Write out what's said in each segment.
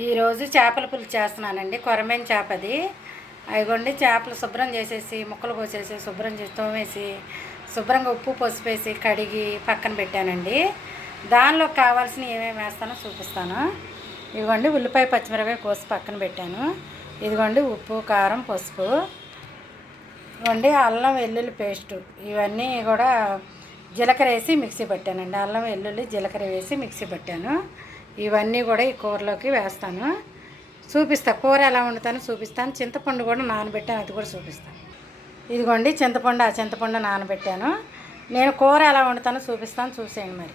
ఈరోజు చేపల పులుసు చేస్తున్నానండి. కొరమేను చేపది. అదిగోండి చేపలు శుభ్రం చేసేసి ముక్కలు కోసేసి శుభ్రం చేసి తోమేసి శుభ్రంగా ఉప్పు పసుపు వేసి కడిగి పక్కన పెట్టానండి. దానిలో కావాల్సిన ఏమేమి వేస్తానో చూపిస్తాను. ఇదిగోండి ఉల్లిపాయ పచ్చిమిరపకాయ కోసి పక్కన పెట్టాను. ఇదిగోండి ఉప్పు కారం పసుపు, ఇదిగోండి అల్లం వెల్లుల్లి పేస్టు, ఇవన్నీ కూడా జీలకర్ర వేసి మిక్సీ పట్టానండి. అల్లం వెల్లుల్లి జీలకర్ర వేసి మిక్సీ పట్టాను. ఇవన్నీ కూడా ఈ కూరలోకి వేస్తాను. చూపిస్తాను కూర ఎలా వండుతానో చూపిస్తాను. చింతపండు కూడా నానబెట్టాను, అది కూడా చూపిస్తాను. ఇదిగోండి చింతపండు నానబెట్టాను. నేను కూర ఎలా వండుతానో చూపిస్తాను, చూసేయండి. మరి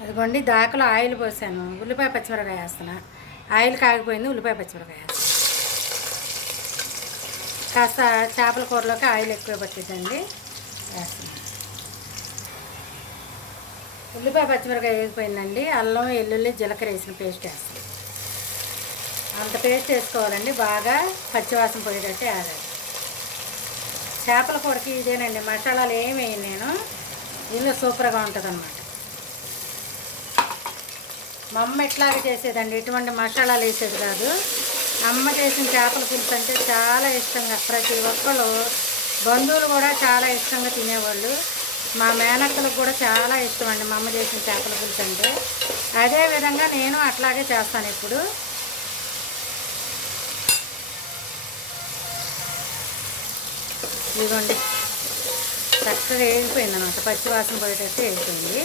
అదిగోండి దాకలో ఆయిల్ పోసాను. ఉల్లిపాయ పచ్చిమిరపకాయ వేస్తాను. ఆయిల్ కాగిపోయింది, ఉల్లిపాయ పచ్చిమిరపకాయ వేస్తాను. కాస్త చేపల కూరలోకి ఆయిల్ ఎక్కువ పట్టిద్దండి, వేస్తాను. ఉల్లిపాయ పచ్చిమిరపకాయ వేగిపోయిందండి. అల్లం వెల్లుల్లి జీలకర్ర వేసిన పేస్ట్ వేస్తాను. అంత పేస్ట్ వేసుకోవాలండి, బాగా పచ్చివాసన పోయేటట్టు వేయాలి. చేపల కూరకి ఇదేనండి, మసాలాలు ఏమి వేయను నేను. దీనిలో సూపర్గా ఉంటుంది అన్నమాట. మా అమ్మ ఎట్లాగే చేసేదండి, ఎటువంటి మసాలాలు వేసేది కాదు. అమ్మ చేసిన చేపల పులుసు అంటే చాలా ఇష్టంగా ప్రతి ఒక్కళ్ళు, బంధువులు కూడా చాలా ఇష్టంగా తినేవాళ్ళు. మా మేనత్తలకు కూడా చాలా ఇష్టం అండి మా అమ్మ చేసిన చేపల పులుసు అంటే. అదేవిధంగా నేను అట్లాగే చేస్తాను ఇప్పుడు. ఇదిగోండి చక్కగా వేగిపోయింది అన్నమాట, పచ్చివాసన పోయేటట్టు వేగిపోయింది.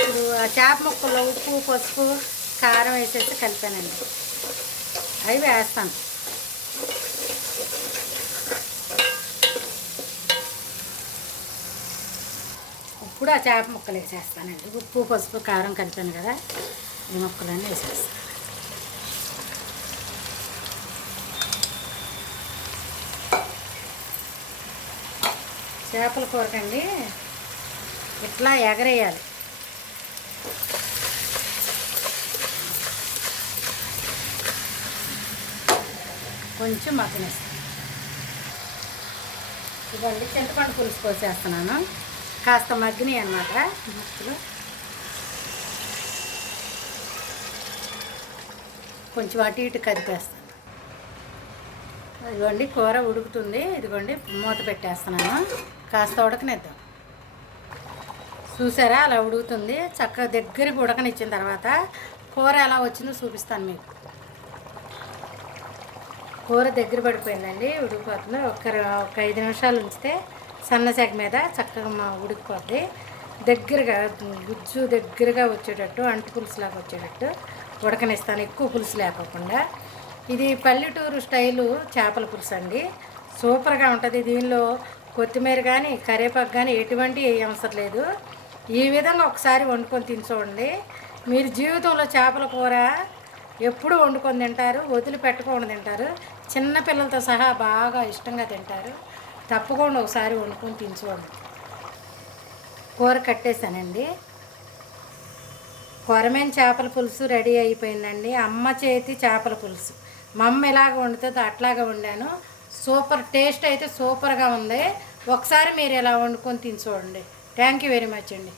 ఇప్పుడు ఆ చేప ముక్కల్లో ఉప్పు పసుపు కారం వేసేసి కలిపానండి. అవి వేస్తాను. ఇప్పుడు ఆ చేప ముక్కలు వేసేస్తానండి. ఉప్పు పసుపు కారం కలిపాను కదా, ఈ ముక్కలన్నీ వేసేస్తాను. చేపల కూరకండి ఇట్లా ఎగరేయాలి. కొంచెం మగ్గనిస్తాను. ఇదండి చింతపండు పులుసు పోసేస్తున్నాను. కాస్త మగ్గినాయి అన్నమాట ముక్కలు. కొంచెం అటు ఇటు కదిపేస్తాను. ఇదిగోండి కూర ఉడుకుతుంది. ఇదిగోండి మూత పెట్టేస్తున్నాను, కాస్త ఉడకనిద్దాం. చూసారా అలా ఉడుకుతుంది. చక్కగా దగ్గరికి ఉడకనిచ్చిన తర్వాత కూర ఎలా వచ్చిందో చూపిస్తాను మీకు. కూర దగ్గర పడిపోయిందండి, ఉడికిపోతుంది. ఒక 5 నిమిషాలు ఉంచితే సన్నసెగ మీద చక్కగా ఉడికిపోద్ది. దగ్గరగా గుజ్జు దగ్గరగా వచ్చేటట్టు, అంటు పులుసులాగా వచ్చేటట్టు ఉడకనిస్తాను, ఎక్కువ పులుసు లేకోకుండా. ఇది పల్లెటూరు స్టైలు చేపల పులుసు అండి, సూపర్గా ఉంటుంది. దీనిలో కొత్తిమీర కానీ కరివేపాకు కానీ ఎటువంటి అవసరం లేదు. ఈ విధంగా ఒకసారి వండుకొని తిని చూడండి. మీరు జీవితంలో చేపల కూర ఎప్పుడు వండుకొని తింటారు, వదిలిపెట్టకుండా తింటారు. చిన్నపిల్లలతో సహా బాగా ఇష్టంగా తింటారు. తప్పకుండా ఒకసారి వండుకొని తిని చూడండి. కూర కట్టేశానండి. కొరమేను చేపల పులుసు రెడీ అయిపోయిందండి. అమ్మ చేతి చేపల పులుసు మా అమ్మ ఎలాగ వండుతుందో అట్లాగా వండాను. సూపర్ టేస్ట్ అయితే సూపర్గా ఉంది. ఒకసారి మీరు ఎలా వండుకొని తిని చూడండి. థ్యాంక్ యూ వెరీ మచ్ అండి.